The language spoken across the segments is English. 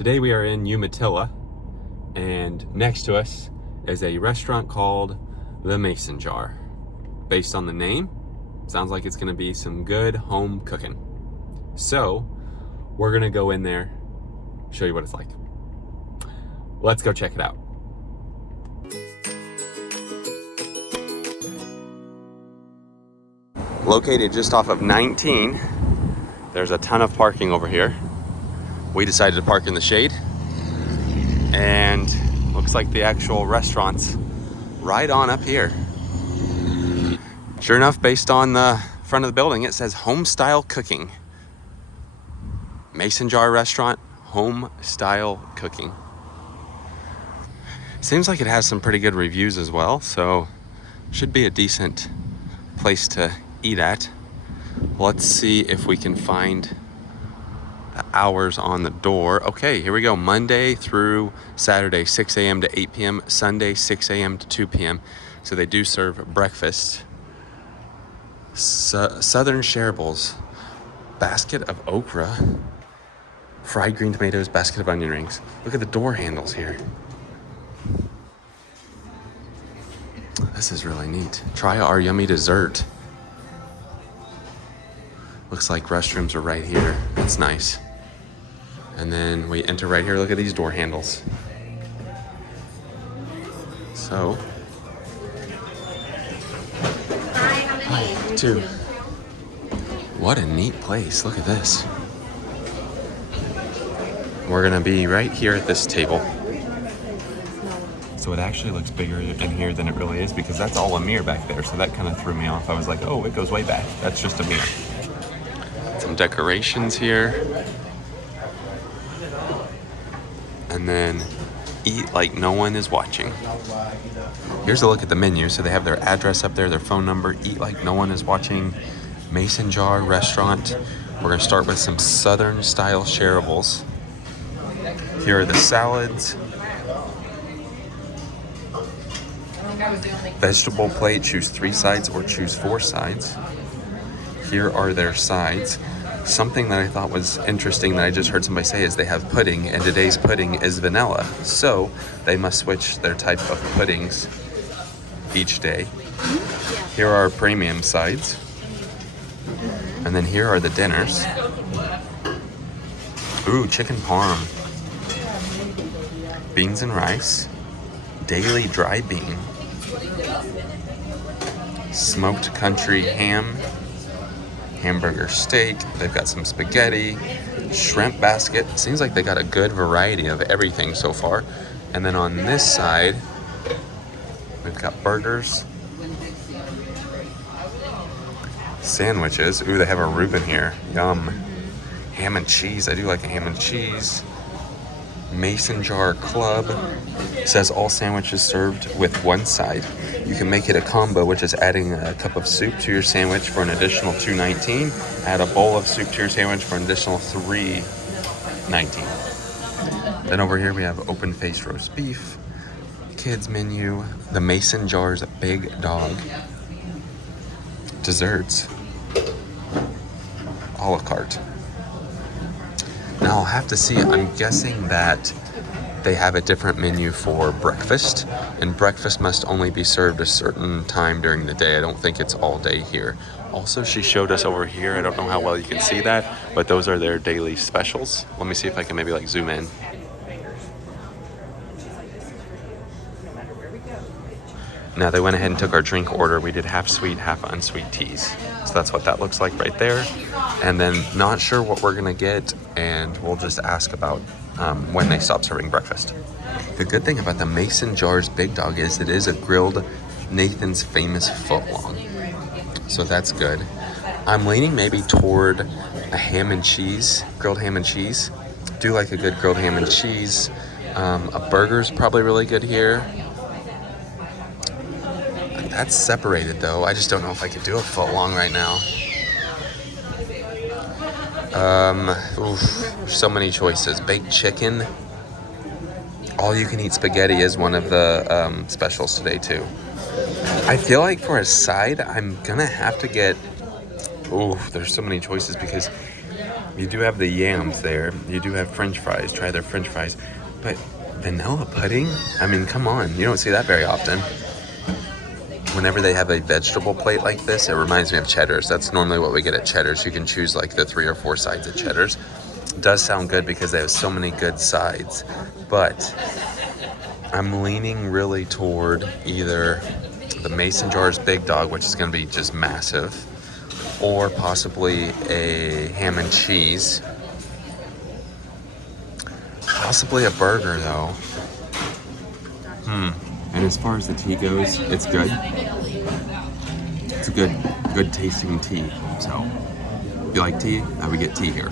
Today we are in Umatilla, and next to us is a restaurant called the Mason Jar. Based on the name, sounds like it's gonna be some good home cooking. So we're gonna go in there, show you what it's like. Let's go check it out. Located just off of 19, there's a ton of parking over here. We decided to park in the shade, and looks like the actual restaurant's right on up here. Sure enough, based on the front of the building, it says Homestyle Cooking. Mason Jar Restaurant, Homestyle Cooking. Seems like it has some pretty good reviews as well, so should be a decent place to eat at. Let's see if we can find the hours on the door. Okay, here we go. Monday through Saturday, 6 a.m. to 8 p.m. Sunday, 6 a.m. to 2 p.m. So they do serve breakfast. Southern shareables, basket of okra, fried green tomatoes, basket of onion rings. Look at the door handles here. This is really neat. Try our yummy dessert. Looks like restrooms are right here. That's nice. And then we enter right here. Look at these door handles. So. Hi, two. What a neat place. Look at this. We're gonna be right here at this table. So it actually looks bigger in here than it really is, because that's all a mirror back there. So that kind of threw me off. I was like, oh, it goes way back. That's just a mirror. Some decorations here. And then eat like no one is watching. Here's a look at the menu. So they have their address up there, their phone number. Eat like no one is watching. Mason Jar Restaurant. We're gonna start with some Southern style shareables. Here are the salads. Vegetable plate, choose 3 sides or choose 4 sides. Here are their sides. Something that I thought was interesting that I just heard somebody say is they have pudding, and today's pudding is vanilla. So they must switch their type of puddings each day. Here are our premium sides. And then here are the dinners. Ooh, chicken parm. Beans and rice. Daily dry bean. Smoked country ham. Hamburger steak. They've got some spaghetti. Shrimp basket. Seems like they got a good variety of everything so far. And then on this side, we've got burgers. Sandwiches. Ooh, they have a Reuben here. Yum. Ham and cheese. I do like a ham and cheese. Mason Jar Club. Says all sandwiches served with 1 side. You can make it a combo, which is adding a cup of soup to your sandwich for an additional $2.19. Add a bowl of soup to your sandwich for an additional $3.19. Then over here we have open-faced roast beef, kids menu, the Mason Jar's Big Dog, desserts, a la carte. Now I'll have to see, I'm guessing that they have a different menu for breakfast, and breakfast must only be served a certain time during the day. I don't think it's all day here. Also, she showed us over here, I don't know how well you can see that, but those are their daily specials. Let me see if I can maybe like zoom in. Now they went ahead and took our drink order. We did half sweet, half unsweet teas. So that's what that looks like right there. And then not sure what we're gonna get, and we'll just ask about when they stop serving breakfast. The good thing about the Mason Jar's Big Dog is it is a grilled Nathan's Famous footlong. So that's good. I'm leaning maybe toward a ham and cheese, grilled ham and cheese. Do like a good grilled ham and cheese. A burger's probably really good here. That's separated though. I just don't know if I could do a footlong right now. So many choices. Baked chicken. All you can eat spaghetti is one of the specials today too. I feel like for a side, I'm gonna have to get, there's so many choices because You do have the yams there. You do have French fries. Try their French fries. But vanilla pudding? I mean, come on. You don't see that very often. Whenever they have a vegetable plate like this, it reminds me of Cheddar's. That's normally what we get at Cheddar's. You can choose like the 3 or 4 sides at Cheddar's. It does sound good because they have so many good sides. But I'm leaning really toward either the Mason Jar's Big Dog, which is going to be just massive, or possibly a ham and cheese. Possibly a burger, though. And as far as the tea goes, it's good. It's a good tasting tea. So, if you like tea, I would get tea here.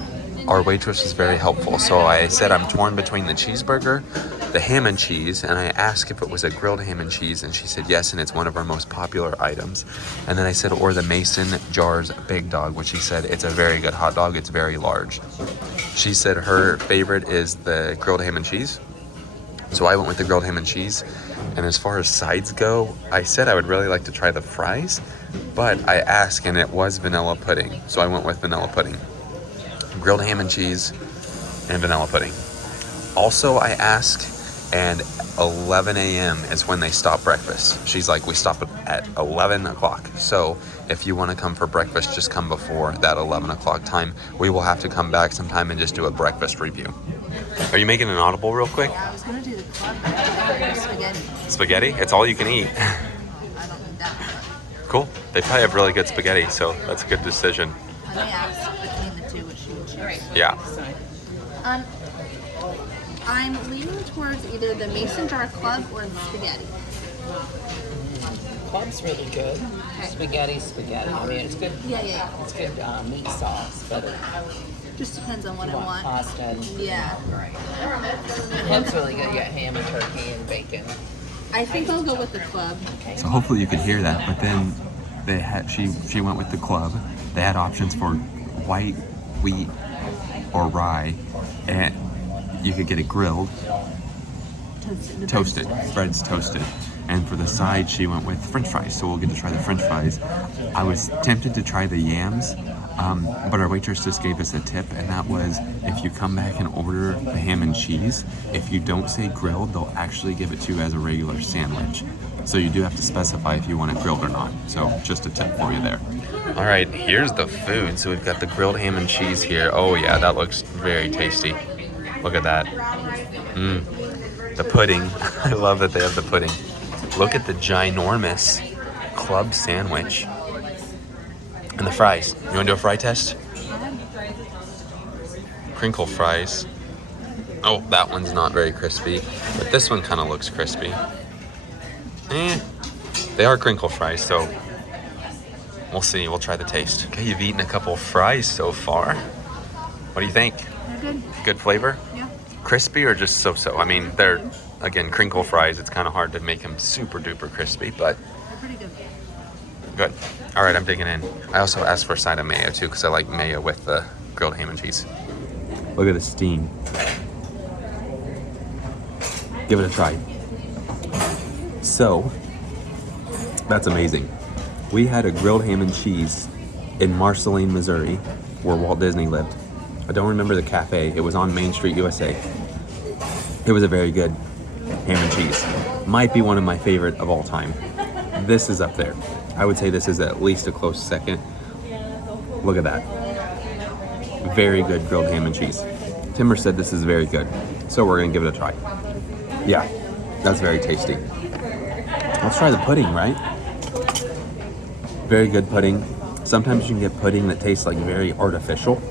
Our waitress was very helpful. So I said I'm torn between the cheeseburger, the ham and cheese, and I asked if it was a grilled ham and cheese, and she said yes, and it's one of our most popular items. And then I said, or the Mason Jar's Big Dog, which she said it's a very good hot dog. It's very large. She said her favorite is the grilled ham and cheese. So I went with the grilled ham and cheese. And as far as sides go, I said I would really like to try the fries, but I asked and it was vanilla pudding. So I went with vanilla pudding. Grilled ham and cheese and vanilla pudding. Also, I asked, and 11 a.m. is when they stop breakfast. She's like, we stop at 11 o'clock. So if you want to come for breakfast, just come before that 11 o'clock time. We will have to come back sometime and just do a breakfast review. Are you making an audible real quick? Yeah, I was going to do the club spaghetti. Spaghetti? It's all you can eat. I don't think that. Cool. They probably have really good spaghetti, so that's a good decision. I may ask between the two what she would choose. Yeah. I'm leaning towards either the Mason Jar Club or the spaghetti. Club's really good. Okay. Spaghetti. I mean, it's good. Yeah. It's good meat sauce, but Just depends on what you I want want. pasta. And, Yeah. Right. Club's really good. You got ham and turkey and bacon. I think I'll go with the club. So hopefully you could hear that, but then they had she went with the club. They had options for white, wheat, or rye, and you could get it grilled, toasted, bread's toasted. And for the side, she went with French fries, so we'll get to try the French fries. I was tempted to try the yams, but our waitress just gave us a tip, and that was if you come back and order the ham and cheese, if you don't say grilled, they'll actually give it to you as a regular sandwich. So you do have to specify if you want it grilled or not. So just a tip for you there. All right, here's the food. So we've got the grilled ham and cheese here. Oh yeah, that looks very tasty. Look at that. The pudding. I love that they have the pudding. Look at the ginormous club sandwich. And the fries. You want to do a fry test? Crinkle fries. Oh, that one's not very crispy. But this one kind of looks crispy. They are crinkle fries, so we'll see. We'll try the taste. Okay, you've eaten a couple fries so far. What do you think? They're good. Good flavor? Yeah. Crispy or just so-so? I mean, they're, again, crinkle fries. It's kind of hard to make them super duper crispy, but They're pretty good. good. All right, I'm digging in. I also asked for a side of mayo too, because I like mayo with the grilled ham and cheese. Look at the steam. Give it a try. So, that's amazing. We had a grilled ham and cheese in Marceline, Missouri, where Walt Disney lived. I don't remember the cafe. It was on Main Street, USA. It was a very good ham and cheese. Might be one of my favorite of all time. This is up there. I would say this is at least a close second. Look at that. Very good grilled ham and cheese. Timber said this is very good, so we're gonna give it a try. Yeah, that's very tasty. Let's try the pudding, right? Very good pudding. Sometimes you can get pudding that tastes like very artificial.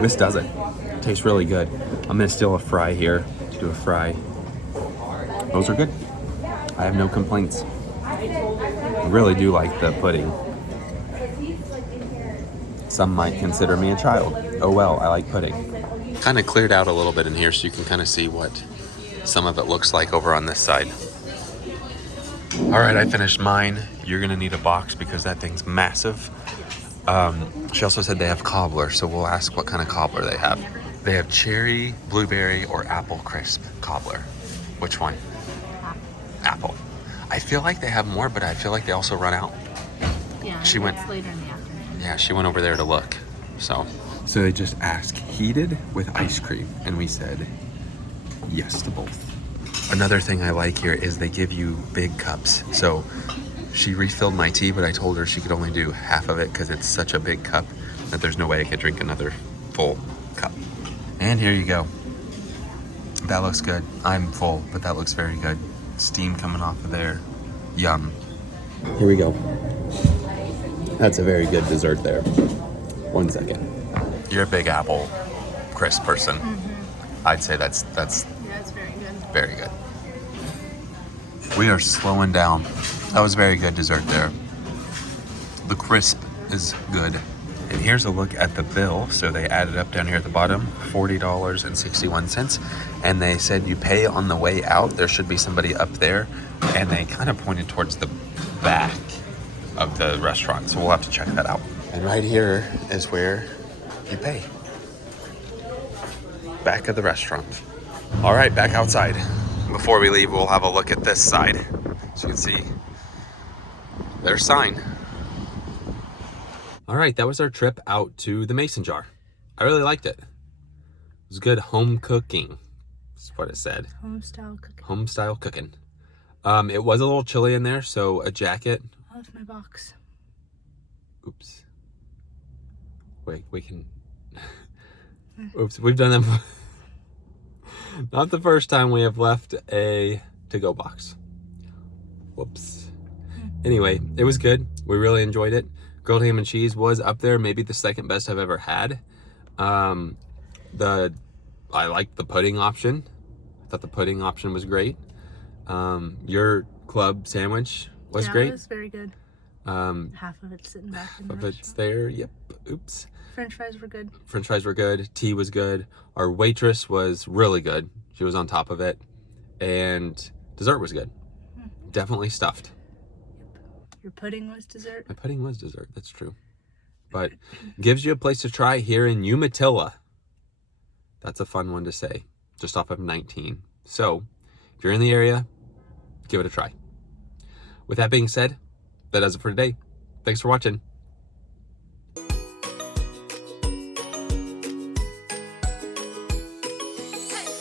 This doesn't. It tastes really good. I'm gonna steal a fry here. Do a fry. Those are good. I have no complaints. I really do like the pudding. Some might consider me a child. Oh well, I like pudding. Kind of cleared out a little bit in here so you can kind of see what some of it looks like over on this side. All right, I finished mine. You're gonna need a box because that thing's massive. She also said they have cobbler, so we'll ask what kind of cobbler they have. They have cherry, blueberry, or apple crisp cobbler. Which one? Apple. I feel like they have more, but I feel like they also run out. Yeah, She went- it's later in the afternoon. Yeah, she went over there to look. So So they just asked heated with ice cream, and we said yes to both. Another thing I like here is they give you big cups. So she refilled my tea, but I told her she could only do half of it because it's such a big cup that there's no way I could drink another full cup. And here you go. That looks good. I'm full, but that looks very good. Steam coming off of there. Yum. Here we go. That's a very good dessert there. 1 second. You're a big apple crisp person. I'd say that's Yeah, it's very good. very good. We are slowing down. That was very good dessert there. The crisp is good. And here's a look at the bill. So they added up down here at the bottom, $40.61. And they said you pay on the way out. There should be somebody up there. And they kind of pointed towards the back of the restaurant. So we'll have to check that out. And right here is where you pay. Back of the restaurant. All right, back outside. Before we leave, we'll have a look at this side. So you can see their sign. All right, that was our trip out to the Mason jar. I really liked it. It was good home cooking. That's what it said. Homestyle cooking. Homestyle cooking. It was a little chilly in there, so a jacket. I left my box. Oops. Wait, we can... Oops, we've done that before. Not the first time we have left a to-go box. Whoops. Anyway, it was good. We really enjoyed it. Grilled ham and cheese was up there, maybe the second best I've ever had. I liked the pudding option. I thought the pudding option was great. Your club sandwich was great. It was very good. Half of it's sitting back in the Half of it's restaurant. there. Yep. Oops. French fries were good. French fries were good. Tea was good. Our waitress was really good. She was on top of it. And dessert was good. Definitely stuffed. Your pudding was dessert. My pudding was dessert. That's true. But gives you a place to try here in Umatilla. That's a fun one to say. Just off of 19. So if you're in the area, give it a try. With that being said, that does it for today. Thanks for watching.